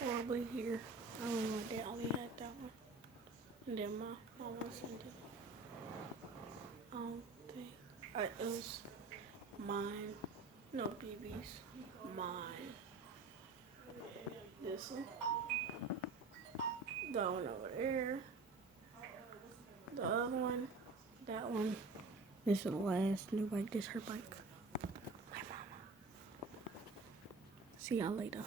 Probably here. I don't know. They only had that one. And then my mama sent it. I don't think. It was mine. No, BB's. Mine. This one. That one over there. The other one. That one. This is the last new bike. This is her bike. My mama. See y'all later.